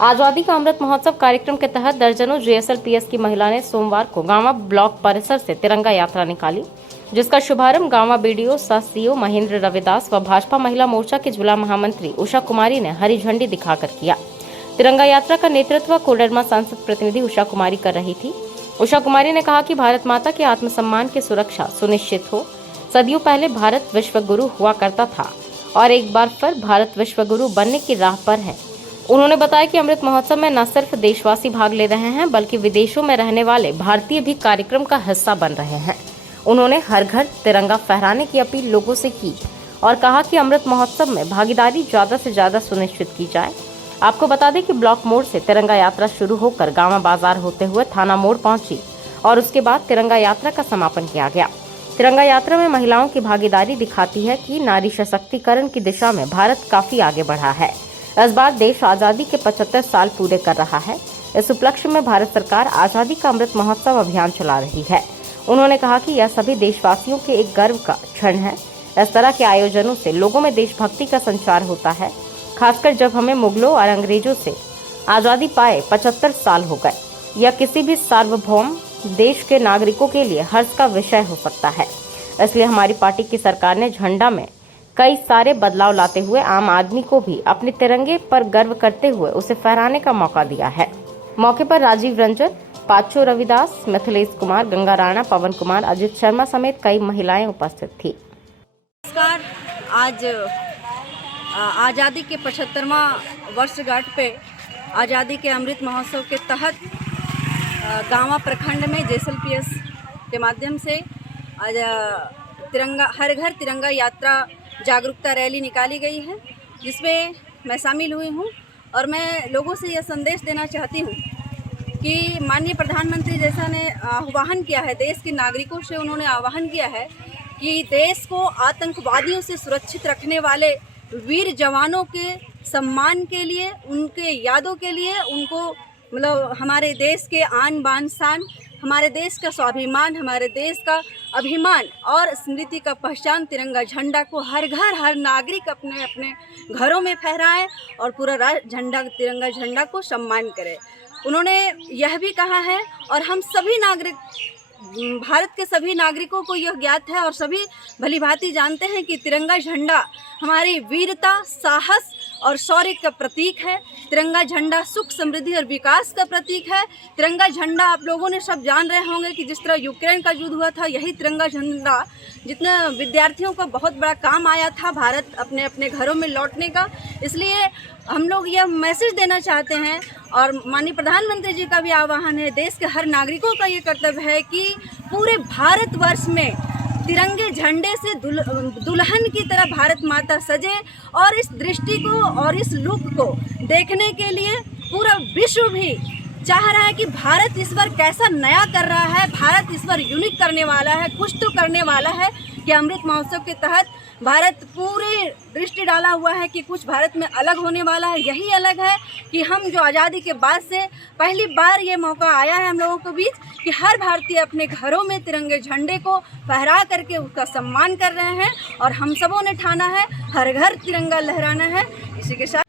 आजादी का अमृत महोत्सव कार्यक्रम के तहत दर्जनों JSLPS की महिला ने सोमवार को गांवा ब्लॉक परिसर से तिरंगा यात्रा निकाली, जिसका शुभारंभ गांवा BDO सह CO महेंद्र रविदास व भाजपा महिला मोर्चा की जिला महामंत्री उषा कुमारी ने हरी झंडी दिखाकर किया। तिरंगा यात्रा का नेतृत्व कोडरमा सांसद प्रतिनिधि उषा कुमारी कर रही थी। उषा कुमारी ने कहा कि भारत माता के आत्मसम्मान की सुरक्षा सुनिश्चित हो। सदियों पहले भारत विश्व गुरु हुआ करता था और एक बार फिर भारत विश्व गुरु बनने की राह पर है। उन्होंने बताया कि अमृत महोत्सव में न सिर्फ देशवासी भाग ले रहे हैं, बल्कि विदेशों में रहने वाले भारतीय भी कार्यक्रम का हिस्सा बन रहे हैं। उन्होंने हर घर तिरंगा फहराने की अपील लोगों से की और कहा कि अमृत महोत्सव में भागीदारी ज्यादा से ज्यादा सुनिश्चित की जाए। आपको बता दें कि ब्लॉक मोड़ से तिरंगा यात्रा शुरू होकर गांवा बाजार होते हुए थाना मोड़ पहुंची और उसके बाद तिरंगा यात्रा का समापन किया गया। तिरंगा यात्रा में महिलाओं की भागीदारी दिखाती है कि नारी सशक्तिकरण की दिशा में भारत काफी आगे बढ़ा है। इस बार देश आजादी के 75 साल पूरे कर रहा है। इस उपलक्ष्य में भारत सरकार आजादी का अमृत महोत्सव अभियान चला रही है। उन्होंने कहा कि यह सभी देशवासियों के एक गर्व का क्षण है। इस तरह के आयोजनों से लोगों में देशभक्ति का संचार होता है, खासकर जब हमें मुगलों और अंग्रेजों से आजादी पाए 75 साल हो गए। यह किसी भी सार्वभौम देश के नागरिकों के लिए हर्ष का विषय हो सकता है। इसलिए हमारी पार्टी की सरकार ने झंडा में कई सारे बदलाव लाते हुए आम आदमी को भी अपने तिरंगे पर गर्व करते हुए उसे फहराने का मौका दिया है। मौके पर राजीव रंजन, पाचो रविदास, मिथिलेश कुमार, गंगा राणा, पवन कुमार, अजित शर्मा समेत कई महिलाएं उपस्थित थी। नमस्कार। आज आज़ादी के 75वां वर्षगांठ पे आज़ादी के अमृत महोत्सव के तहत गांवा प्रखंड में JSLPS के माध्यम से आज तिरंगा हर घर तिरंगा यात्रा जागरूकता रैली निकाली गई है, जिसमें मैं शामिल हुई हूँ। और मैं लोगों से यह संदेश देना चाहती हूँ कि माननीय प्रधानमंत्री जैसा ने आह्वान किया है, देश के नागरिकों से उन्होंने आह्वान किया है कि देश को आतंकवादियों से सुरक्षित रखने वाले वीर जवानों के सम्मान के लिए, उनके यादों के लिए, उनको हमारे देश के आन बान शान, हमारे देश का स्वाभिमान, हमारे देश का अभिमान और स्मृति का पहचान तिरंगा झंडा को हर घर हर नागरिक अपने अपने घरों में फहराए और पूरा तिरंगा झंडा को सम्मान करे। उन्होंने यह भी कहा है और हम सभी नागरिक, भारत के सभी नागरिकों को यह ज्ञात है और सभी भलीभांति जानते हैं कि तिरंगा झंडा हमारी वीरता, साहस और शौर्य का प्रतीक है। तिरंगा झंडा सुख, समृद्धि और विकास का प्रतीक है। तिरंगा झंडा आप लोगों ने सब जान रहे होंगे कि जिस तरह यूक्रेन का युद्ध हुआ था, यही तिरंगा झंडा जितने विद्यार्थियों का बहुत बड़ा काम आया था भारत अपने अपने घरों में लौटने का। इसलिए हम लोग यह मैसेज देना चाहते हैं और माननीय प्रधानमंत्री जी का भी आह्वान है, देश के हर नागरिकों का ये कर्तव्य है कि पूरे भारतवर्ष में तिरंगे झंडे से दुल्हन की तरह भारत माता सजे। और इस दृष्टि को और इस लुक को देखने के लिए पूरा विश्व भी चाह रहा है कि भारत इस बार कैसा नया कर रहा है, भारत इस बार यूनिक करने वाला है, कुछ तो करने वाला है कि अमृत महोत्सव के तहत भारत पूरी दृष्टि डाला हुआ है कि कुछ भारत में अलग होने वाला है। यही अलग है कि हम जो आज़ादी के बाद से पहली बार ये मौका आया है हम लोगों के बीच कि हर भारतीय अपने घरों में तिरंगे झंडे को फहरा करके उसका सम्मान कर रहे हैं और हम सबों ने ठाना है हर घर तिरंगा लहराना है। इसी के साथ